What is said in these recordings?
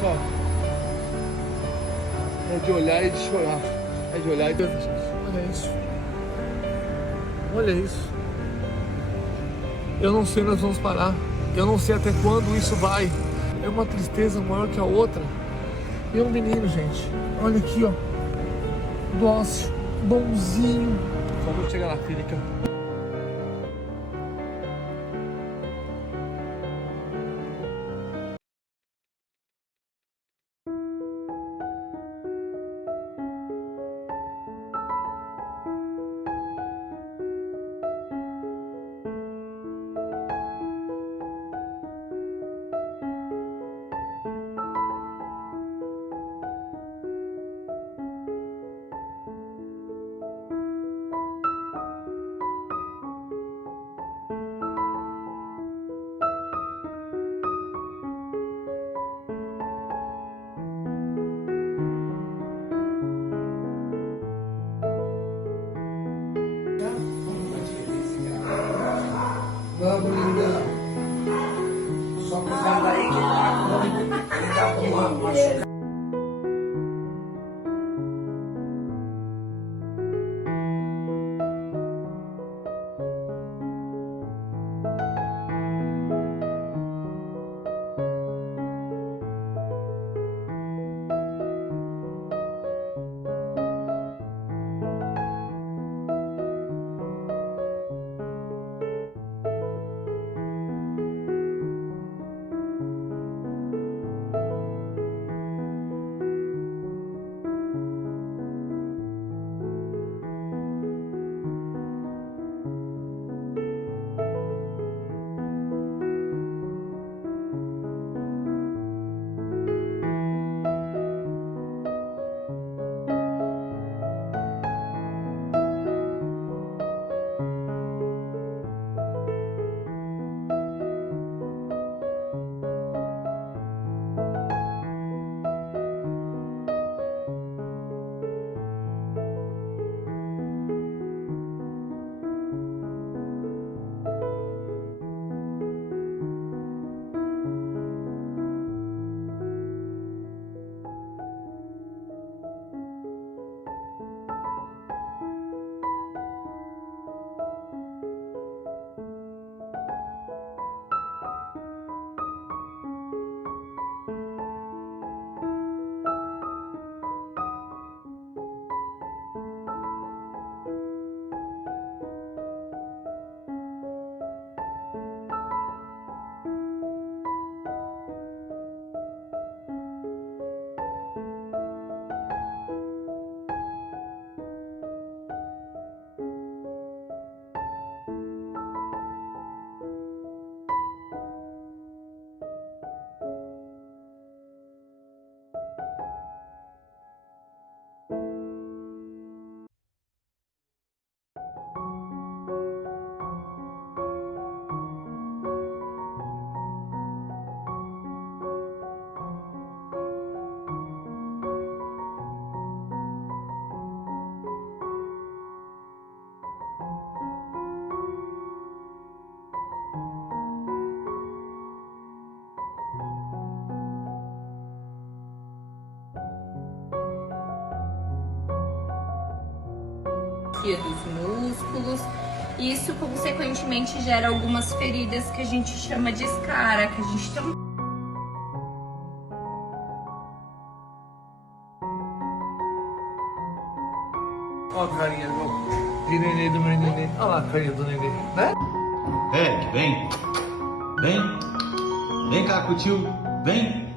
só. É de olhar e de chorar. É de olhar e de... Olha isso. Olha isso. Eu não sei onde nós vamos parar. Eu não sei até quando isso vai. É uma tristeza maior que a outra. E um menino, gente. Olha aqui, ó. Dócil, bonzinho. Só vou chegar na clínica. Vamos, linda. Só cuidado aí que tá com uma machucada. Dos músculos. Isso consequentemente gera algumas feridas que a gente chama de escara, que a gente tem. Olha a carinha de nenê do meu nenê. Olha lá a carinha do nenê, né? É, vem. Vem. Vem cá com o tio. Vem.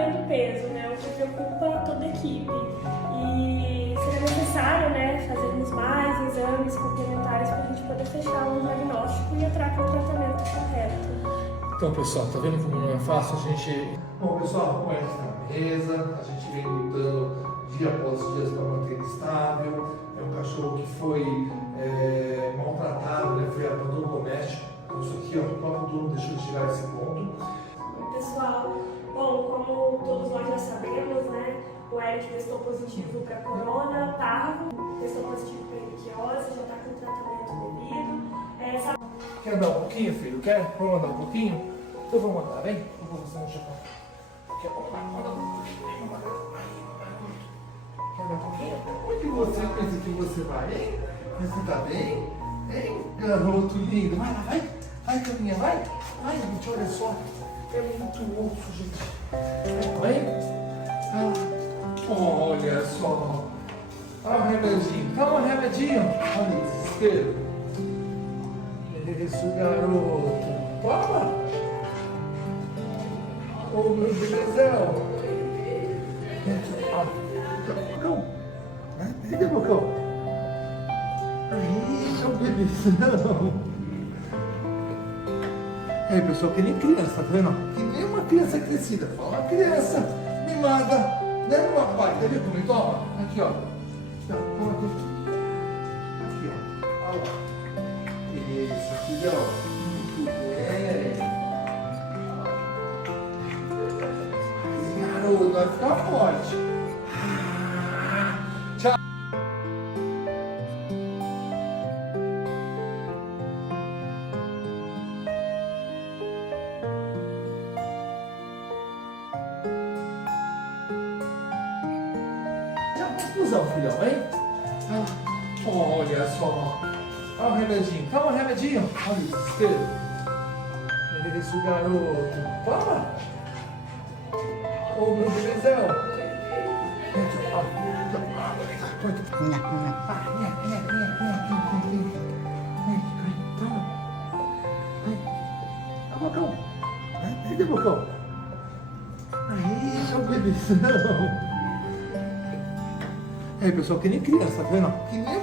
Do peso, né, o que preocupa toda a equipe. E seria necessário, né, fazermos mais exames complementares para a gente poder fechar um diagnóstico e entrar com o tratamento correto. Então, pessoal, tá vendo como não é fácil a gente... Bom, pessoal, como é que está a mesa? A gente vem lutando dia após dia para manter ele estável. É um cachorro que foi maltratado, né? Foi abandono doméstico. Então, isso aqui, ó, o próprio dono deixou de chegar a esse ponto. Pessoal, bom, como todos nós já sabemos, né? O Eric testou positivo para corona, parvo, testou positivo para ictiose, já está com tratamento devido. Quer andar um pouquinho, filho? Quer? Vamos andar um pouquinho? Então vamos andar, vem? Eu vou você no chapéu. Quer andar um pouquinho? Quer andar um pouquinho? Onde você pensa que você vai, hein? Você tá bem? Hein? Garoto lindo. Vai lá, vai. Vai, caminha, vai. Vai, gente, olha só. É muito osso, gente. Vai. Olha só. Olha o remedinho. Toma um remedinho. Olha esse desespero. Isso, garoto. Toma. Ô, meu belezão. Bocão. Liga, Bocão. Aí, meu belezão. Aí, pessoal, que nem criança, tá vendo? Que nem uma criança crescida. Fala, uma criança mimada. Né, meu papai? Quer ver como ele toma? Aqui, ó. Aqui, ó. Toma aqui. Aqui, ó. Olha lá. Isso, filhão. Muito bem. Garoto, vai ficar forte. Tchau. Já confusão, filhão, hein? Olha só. Olha o remedinho. Toma o remedinho. Olha o desespero. Isso, garoto. Toma. Ô, meu belezão. Bocão. Liga, Bocão. Aí, meu belezão. Aí, pessoal, que nem criança, tá vendo? Que nem